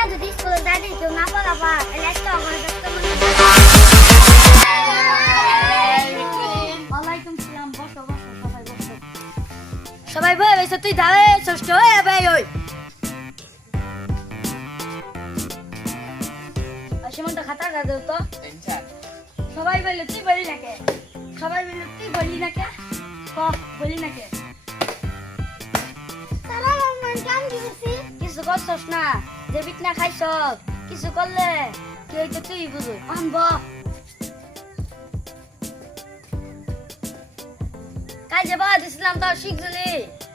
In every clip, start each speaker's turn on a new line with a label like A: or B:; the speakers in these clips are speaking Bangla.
A: যদি স্কুলে যাই কেউ না পড়াবা তাহলে একটা অগরে দেখতে মনে ওয়ালাইকুম সালাম বসো বসো সবাই বসো সবাই ভাই এসে তুই দাঁড়ে ষষ্ঠ হয়ে ভাই ওই সেমনটা খাতা দাও তো সবাই বললো তুই বলি না কে সবাই বললো তুই বলি না কে ক বলি না কে কিছু করছস না যে বিট না খাইছ কিছু করলে কি হইতো তুই বুঝো আনব কাজ বা দিছিলাম তো শিখলি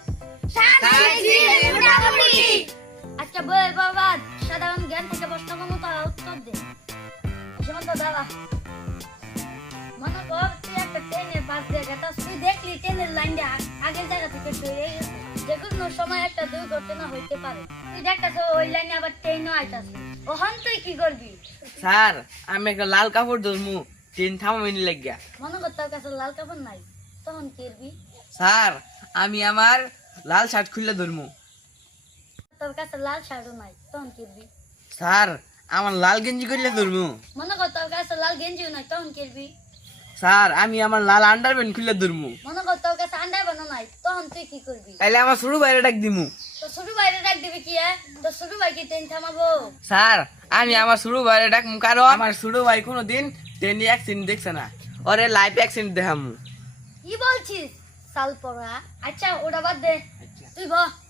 A: আচ্ছা বল বাবা সাধারণ জ্ঞান থেকে প্রশ্ন করবো তো উত্তর দে যেমন তো দাদা মনে কর তুই একটা ট্রেনের পাশ দিয়ে গেছাস তুই দেখলি ট্রেনের লাইনটা আগের জায়গা থেকে সরে গেছে যে কোনো সময় একটা দুর্ঘটনা হইতে পারে তুই দেখতেছ ওই লাইনে আবার ট্রেনও আইতাছে ওখান তুই কি করবি
B: স্যার আমি একটা লাল কাপড় ধরমু ট্রেন থামাইনি লাগিয়া
A: মনে কর তোর কাছে লাল কাপড় নাই তখন কি করবি
B: স্যার আমি আমার লাল শার্ট খুলে ধরমু
A: তোর কাছে লাল শাড়িও নাই তখন কি করবি
B: স্যার আমার লাল গেঞ্জি করলে ধরমু
A: মনে কর তোর কাছে লাল গেঞ্জিও নাই তখন কি করবি
B: স্যার আমি আমার লাল আন্ডারপ্যান্ট খুলে ধরমু
A: মনে কর তোর কাছে আন্ডার বানো নাই তখন তুই কি করবি
B: তাইলে আমার ছোট বাইরে ডাক দিমু
A: তো ছোট বাইরে ডাক দিবি কি তো ছোট ভাই কি ট্রেন থামাবো
B: স্যার আমি আমার ছোট বাইরে ডাকমু কারণ আমার ছোট ভাই কোনোদিন ট্রেনে অ্যাক্সিডেন্ট দেখছে না ওরে লাইভ অ্যাক্সিডেন্ট দেখামু
A: কি বলছিস সাল পড়া আচ্ছা ওটা বাদ দে তুই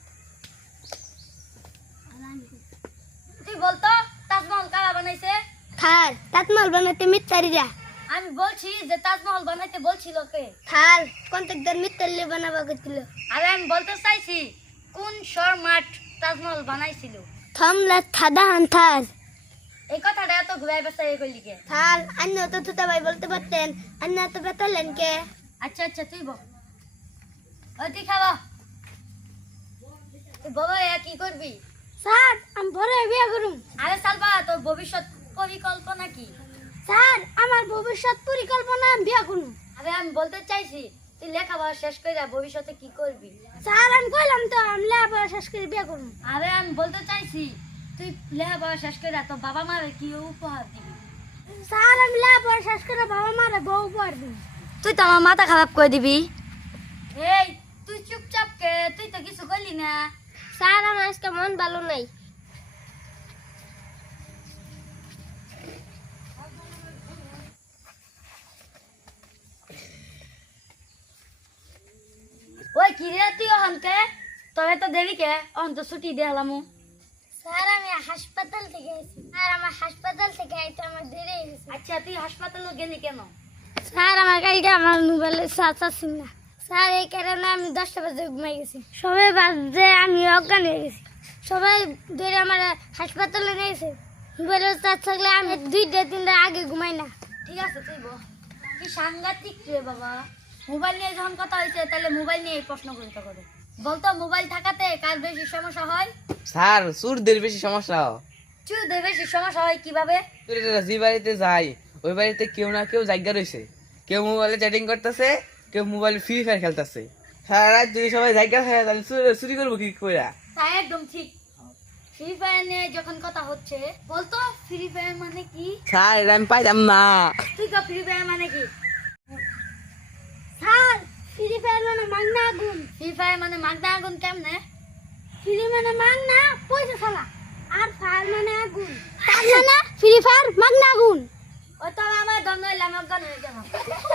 A: তুই বলতো তাজমহল কারা বানাইছে
C: থার তাজমহল বানাতে মিত্তারিরা
A: আমি বলছি যে তাজমহল বানাইতে বলছিল কে
C: থার কন্ট্রাক্টর মিত্তারিরা বানাবা গেছিল
A: আরে আমি বলতে চাইছি কোন শর্মাট তাজমহল বানাইছিল
C: থামলা থাদা হান্থার
A: এই কথাটা এত ঘুরাই বেসাই করলি কে
C: থার অন্য তো তুতা ভাই বলতে পারতেন অন্য তো বেতালেন কে
A: আচ্ছা আচ্ছা তুই বল তুই খাওয়া তুই বাবা কি করবি
C: স্যার আমি বড় বিয়ে করুম
A: আরে সালবা তোর ভবিষ্যৎ পরিকল্পনা কি
C: স্যার আমার ভবিষ্যৎ পরিকল্পনা আমি বিয়ে করুম
A: আরে আমি বলতে চাইছি তুই লেখাপড়া শেষ করে ভবিষ্যতে কি করবি
C: স্যার আমি কইলাম তো আমি লেখাপড়া শেষ করে বিয়ে করুম
A: আরে আমি বলতে চাইছি তুই লেখাপড়া শেষ করে তোর বাবা মারে কি উপহার দিবি
C: স্যার আমি লেখাপড়া শেষ করে বাবা মারে বউ উপহার দিম
A: তুই তো আমার মাথা খারাপ করে দিবি এই তুই চুপচাপ কে তুই তো কিছু করলি না
C: স্যার আমার আজকে মন ভালো নাই
A: ওই কি রে তুই ওখানকে তবে তো দেরি কে অন তো ছুটি দিয়ে হলাম
C: স্যার আমি হাসপাতাল থেকে আইছি স্যার আমার হাসপাতাল থেকে আইতে আমার দেরি হয়ে গেছে
A: আচ্ছা তুই হাসপাতালে গেলি কেন
C: স্যার আমার কালকে আমার মোবাইলে চার্জ আছে না স্যার এই কারণে আমি 10টা বাজে ঘুমাই গেছি সবাই বাজে আমি অজ্ঞান হয়ে গেছি সবাই ধরে আমার হাসপাতালে নিয়েছে মোবাইলের চার্জ থাকলে আমি 2-3 আগে ঘুমাই না
A: ঠিক আছে তুই বল কি সাংঘাতিক রে বাবা মোবাইল নিয়ে যখন কথা হয়েছে তাহলে মোবাইল নিয়ে প্রশ্ন করতে করে বলতো মোবাইল থাকাতে কার বেশি সমস্যা হয়
B: স্যার চুরদের বেশি সমস্যা
A: চুদের বেশি সমস্যা হয় কিভাবে
B: চুরেরা যে বাড়িতে যায় ওই বাড়িতে কেউ না কেউ জায়গা রয়েছে কেউ মোবাইলে চ্যাটিং করতেছে কেউ মোবাইলে ফ্রি ফায়ার খেলতেছে সারা রাত যদি সবাই জায়গা থাকে তাহলে চুরি করবো কি করে
A: তাই একদম ঠিক ফ্রি ফায়ার নিয়ে যখন কথা হচ্ছে বলতো ফ্রি ফায়ার মানে কি
B: স্যার এটা আমি পাইতাম না
A: তুই তো ফ্রি ফায়ার মানে কি
C: স্যার ফ্রি ফায়ার মানে মাগনা আগুন
A: ফ্রি ফায়ার মানে মাগনা আগুন কেমনে
C: ফ্রি মানে মাগনা পয়সা ছাড়া আর ফায়ার মানে আগুন তার মানে ফ্রি ফায়ার মাগনা আগুন
A: ও তো আমার দম নইলে আমি অজ্ঞান হয়ে গেলাম